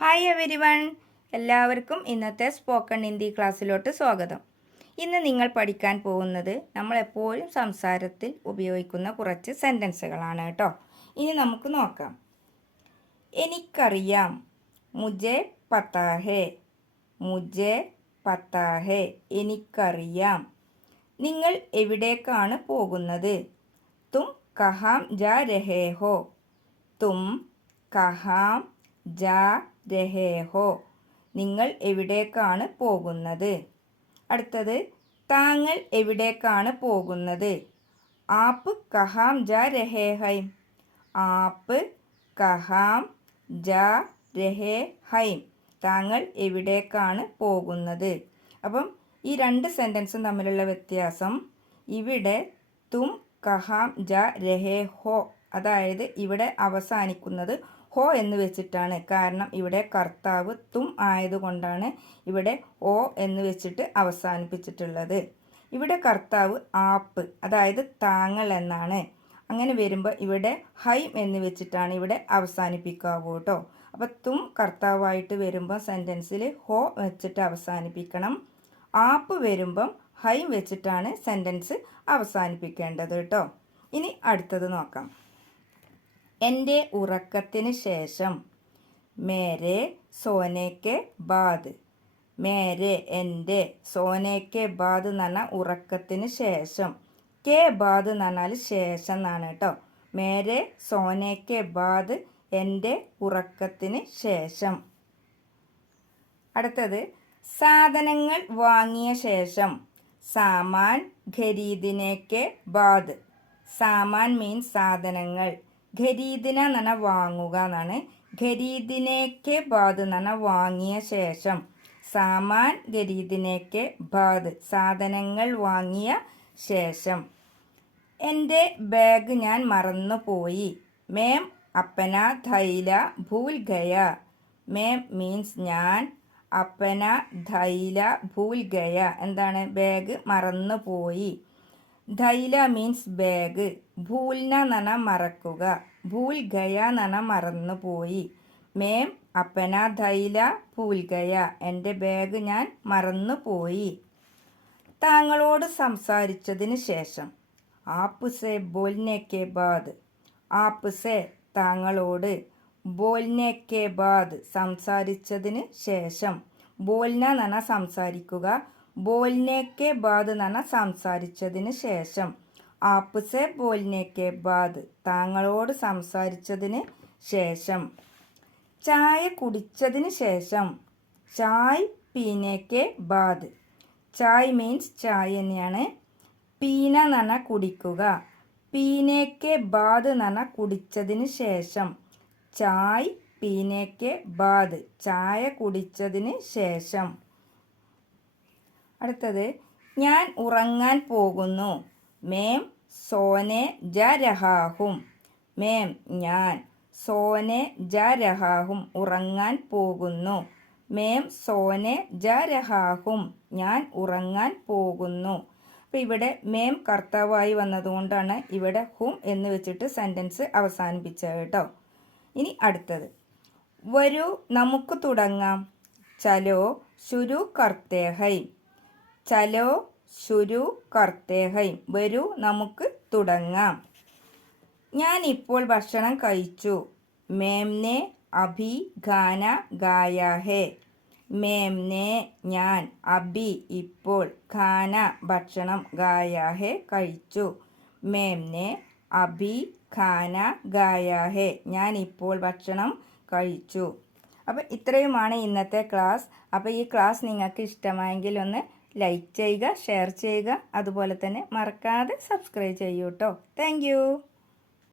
Hi every one എല്ലാവർക്കും ഇന്നത്തെ spoken Hindi ക്ലാസ്സിലോട്ട് സ്വാഗതം. ഇന്ന് നിങ്ങൾ പഠിക്കാൻ പോകുന്നത് നമ്മൾ എപ്പോഴും സംസാരത്തിൽ ഉപയോഗിക്കുന്ന കുറച്ച് സെന്റൻസുകളാണ് കേട്ടോ. ഇനി നമുക്ക് നോക്കാം. എനിക്കറിയാം. മുജെ പത്താഹേ. മുജെ പത്താഹേ. എനിക്കറിയാം. നിങ്ങൾ എവിടേക്കാണ് പോകുന്നത്? തും കഹാം ജാ രഹേ ഹോ. തും കഹാം ജാ രഹേ ഹോ നിങ്ങൾ എവിടേക്കാണ് പോകുന്നത്? അടുത്തത് താങ്കൾ എവിടേക്കാണ് പോകുന്നത്? ആപ്പ് കഹാം ജ രഹേ ഹൈം ആപ്പ് കഹാം ജ രഹേ ഹൈം താങ്കൾ എവിടേക്കാണ് പോകുന്നത്? അപ്പം ഈ രണ്ട് സെന്റൻസും തമ്മിലുള്ള വ്യത്യാസം ഇവിടെ തും കഹാം ജ രഹേ ഹോ അതായത് ഇവിടെ അവസാനിക്കുന്നത് ഹോ എന്ന് വെച്ചിട്ടാണ്. കാരണം ഇവിടെ കർത്താവ് തും ആയതുകൊണ്ടാണ് ഇവിടെ ഓ എന്ന് വെച്ചിട്ട് അവസാനിപ്പിച്ചിട്ടുള്ളത്. ഇവിടെ കർത്താവ് ആപ്പ് അതായത് താങ്ങൾ എന്നാണ്. അങ്ങനെ വരുമ്പോൾ ഇവിടെ ഹൈം എന്ന് വെച്ചിട്ടാണ് ഇവിടെ അവസാനിപ്പിക്കാവൂ കേട്ടോ അപ്പോൾ തും കർത്താവായിട്ട് വരുമ്പോൾ സെന്റൻസിൽ ഹോ വെച്ചിട്ട് അവസാനിപ്പിക്കണം. ആപ്പ് വരുമ്പം ഹൈം വെച്ചിട്ടാണ് സെന്റൻസ് അവസാനിപ്പിക്കേണ്ടത് കേട്ടോ ഇനി അടുത്തത് നോക്കാം. എന്റെ ഉറക്കത്തിന് ശേഷം മേരെ സോനയ്ക്ക് ബാദ്. മേരെ എന്റെ സോനയ്ക്ക് ബാദ് എന്ന് പറഞ്ഞാൽ ഉറക്കത്തിന് ശേഷം. കെ ബാദ് എന്ന് പറഞ്ഞാൽ ശേഷം എന്നാണ് കേട്ടോ. മേരെ സോനയ്ക്ക് ബാദ് എന്റെ ഉറക്കത്തിന് ശേഷം. അടുത്തത് സാധനങ്ങൾ വാങ്ങിയ ശേഷം. സാമാൻ ഖരീദിനേക്ക് ബാദ്. സാമാൻ മീൻസ് സാധനങ്ങൾ. ഖരീദിന നന വാങ്ങുക എന്നാണ്. ഖരീദിനേക്ക് ബാദ് നന വാങ്ങിയ ശേഷം സാമാൻ ഖരീദിനേക്ക് ബാദ് സാധനങ്ങൾ വാങ്ങിയ ശേഷം എന്റെ ബാഗ് ഞാൻ മറന്നുപോയി. മേം അപ്പന ധൈല ഭൂൽ ഗയ. മേം മീൻസ് ഞാൻ അപ്പന ധൈല ഭൂൽ ഗയ. എന്താണ്? ബാഗ് മറന്നുപോയി. ധൈല മീൻസ് ബാഗ്. ഭൂൽന നന മറക്കുക. ഭൂൽ ഗയ നന മറന്നുപോയി മേം അപ്പന ധൈല ഭൂൽ ഗയ എന്റെ ബാഗ് ഞാൻ മറന്നുപോയി. താങ്കളോട് സംസാരിച്ചതിന് ശേഷം ആപ്പ് സെ ബോൽനെക്കെ ബാദ്. ആപ്പ് സെ താങ്കളോട് ബോൽനെക്കെ ബാദ് സംസാരിച്ചതിന് ശേഷം ബോൽന നന സംസാരിക്കുക ബോൽനേക്കെ ബാദ് എന്ന് സംസാരിച്ചതിന് ശേഷം. ആപ്പ് സെ ബോൽനേക്കെ ബാദ് താങ്കളോട് സംസാരിച്ചതിന് ശേഷം. ചായ കുടിച്ചതിന് ശേഷം. ചായ് പീനേക്കെ ബാദ്. ചായ് മീൻസ് ചായ തന്നെയാണ്. പീന എന്ന് കുടിക്കുക. പീനേക്കെ ബാദ് പറഞ്ഞാൽ കുടിച്ചതിന് ശേഷം. ചായ് പീനേക്കെ ബാദ്. ചായ കുടിച്ചതിന് ശേഷം. അടുത്തത് ഞാൻ ഉറങ്ങാൻ പോകുന്നു. മേം സോനെ ജ രഹാഹും. മേം ഞാൻ സോനെ ജ രഹാഹും ഉറങ്ങാൻ പോകുന്നു. മേം സോനെ ജ രഹാഹും ഞാൻ ഉറങ്ങാൻ പോകുന്നു. അപ്പോൾ ഇവിടെ മേം കർത്താവായി വന്നതുകൊണ്ടാണ് ഇവിടെ ഹും എന്ന് വെച്ചിട്ട് സെന്റൻസ് അവസാനിപ്പിച്ചത് കേട്ടോ. ഇനി അടുത്തത് വരൂ നമുക്ക് തുടങ്ങാം. ചലോ ശുരു കർത്തേഹൈ. ചലോ ശുരു കർത്തേഹൈ. വരൂ നമുക്ക് തുടങ്ങാം. ഞാൻ ഇപ്പോൾ ഭക്ഷണം കഴിച്ചു. മേംനെ അഭി ഗാന ഗായാഹേ. മേംനെ ഞാൻ അഭി ഇപ്പോൾ ഖാന ഭക്ഷണം ഗായാഹേ കഴിച്ചു. മേംനെ അഭി ഖാന ഗായാഹേ. ഞാൻ ഇപ്പോൾ ഭക്ഷണം കഴിച്ചു. അപ്പം ഇത്രയുമാണ് ഇന്നത്തെ ക്ലാസ്. അപ്പോൾ ഈ ക്ലാസ് നിങ്ങൾക്ക് ഇഷ്ടമായെങ്കിൽ ഒന്ന് ലൈക്ക് ചെയ്യുക ഷെയർ ചെയ്യുക. അതുപോലെ തന്നെ മറക്കാതെ സബ്സ്ക്രൈബ് ചെയ്യൂ കേട്ടോ താങ്ക്